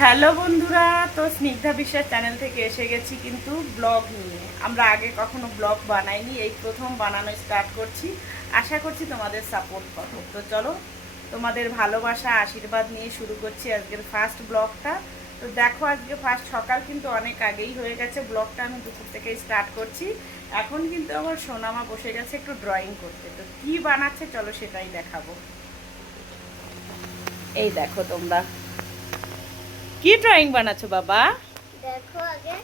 Hello বন্ধুরা, তো স্নিগ্ধা বিশ্বাস চ্যানেল থেকে এসে গেছি কিন্তু ব্লগ নিয়ে। আমরা আগে কখনো ব্লগ বানাইনি, এই প্রথম বানানো স্টার্ট করছি। আশা করছি তোমাদের সাপোর্ট পাবো। তো চলো, তোমাদের ভালোবাসা আশীর্বাদ নিয়ে শুরু করছি আজকের ফার্স্ট ব্লগটা। তো দেখো, আজকে ফার্স্ট সকাল কিন্তু অনেক আগেই হয়ে গেছে, ব্লগটা আমি দুপুর থেকেই স্টার্ট করছি। এখন কিন্তু আমার সোনামা বসে গেছে একটু ড্রয়িং করতে। তো কী বানাচ্ছে চলো সেটাই দেখাবো। এই দেখো তোমরা, কি ড্রয়িং বানাচ্ছো বাবা? দেখো আগে।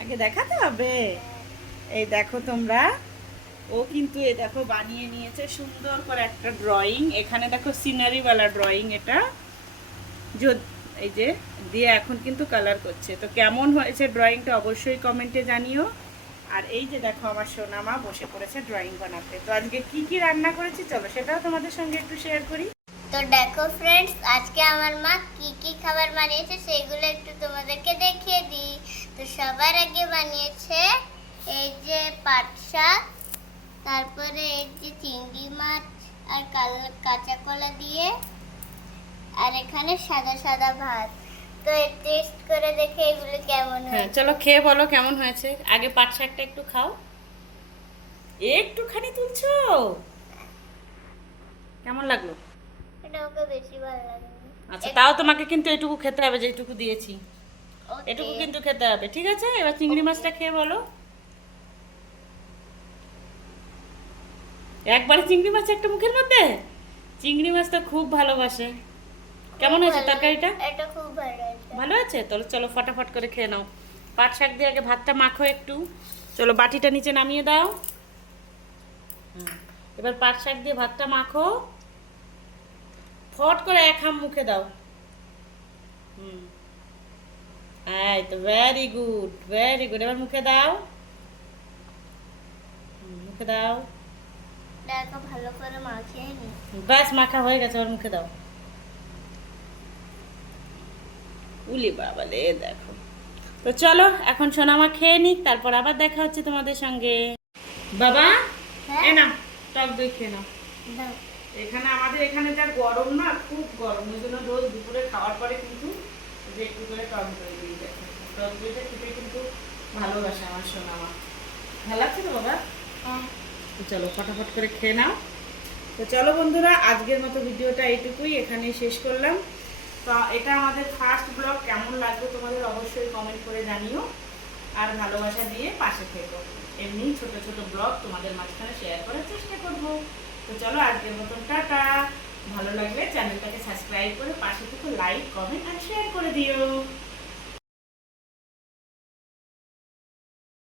আগে দেখাতে হবে। এই দেখো তোমরা, ও কিন্তু এই দেখো বানিয়ে নিয়েছে সুন্দর করে একটা ড্রয়িং। এখানে দেখো সিনারিওয়ালা ড্রয়িং এটা। এই যে দিয়ে এখন কিন্তু কালার করছে। তো কেমন হয়েছে ড্রয়িংটা অবশ্যই কমেন্টে জানিও। আর এই যে দেখো আমার সোনামা বসে পড়েছে ড্রয়িং বানাতে। তো আজকে কি কি রান্না করেছি চলো সেটাও তোমাদের সঙ্গে একটু শেয়ার করি। তো দেখো ফ্রেন্ডস, আজকে আমার মা কি কি খাবার বানিয়েছে সেগুলো একটু তোমাদেরকে দেখিয়ে দিই। তো সবার আগে বানিয়েছে এই যে পাট শাক, তারপরে এই যে চিংড়ি মাছ আর কাঁচা কলা দিয়ে, আর এখানে সাদা সাদা ভাত। তো টেস্ট করে দেখে এগুলো কেমন হ্যাঁ হয়েছে। চলো খেয়ে বলো কেমন হয়েছে। আগে পাট শাকটা একটু খাও। একটুখানি তুলছো, কেমন লাগলো? এটা ওকে বেশি ভালো লাগে। আচ্ছা, তাও তোমাকে কিন্তু এটুকু খেতে হবে, যেটুকু দিয়েছি এটুকু ওকে। কিন্তু খেতে হবে, ঠিক আছে? এবার চিংড়ি মাছটা খেয়ে বলো। একবারে চিংড়ি মাছ একটা মুখের মধ্যে। চিংড়ি মাছ তো খুব ভালোবাসে। কেমন হয়েছে তরকারিটা? এটা খুব ভালো হয়েছে। ভালো আছে? তাহলে চলো ফটাফট করে খেয়ে নাও। পাট শাক দিয়ে আগে ভাতটা মাখো একটু। চলো বাটিটা নিচে নামিয়ে দাও। এবার পাট শাক দিয়ে ভাতটা মাখো, ফট করে এক হাম মুখে দাও। হুম, এই তো ভেরি গুড, ভেরি গুড। এবার মুখে দাও। মুখে দাও। দেখো ভালো করে মাখিয়ে নি। ব্যাস মাখা হয়ে গেছে, এবার মুখে দাও। উলি বাবা রে, দেখো। তো চলো এখন সোনামা খেয়ে নিক, তারপর আবার দেখা হচ্ছে তোমাদের সঙ্গে। বাবা, হ্যাঁ এ না, টক দই খেয়ে নাও। দাও। এখানে আমাদের এখানে যা গরম না, খুব গরম, ওই জন্য রোজ দুপুরে খাওয়ার পরে কিন্তু যে একটু করে টক দই দিয়ে দেখো। টক দইটা খেতে কিন্তু ভালোবাসে আমার সোনামা। ভালো লাগছে তো বাবা? হ্যাঁ। তো চলো ফটাফট করে খেয়ে নাও। তো চলো বন্ধুরা, আজকের মতো ভিডিওটা এইটুকুই, এখানেই শেষ করলাম। তো এটা আমাদের ফার্স্ট ব্লগ, কেমন লাগলো তোমাদের অবশ্যই কমেন্ট করে জানিও। আর ভালোবাসা দিয়ে পাশে থেকো। এমনি ছোট ছোট ব্লগ তোমাদের মাঝখানে শেয়ার করার চেষ্টা করব। তো চলো আজকের মতন টাটা। ভালো লাগলে চ্যানেলটাকে সাবস্ক্রাইব করে পাশে থেকে লাইক, কমেন্ট আর শেয়ার করে দিও।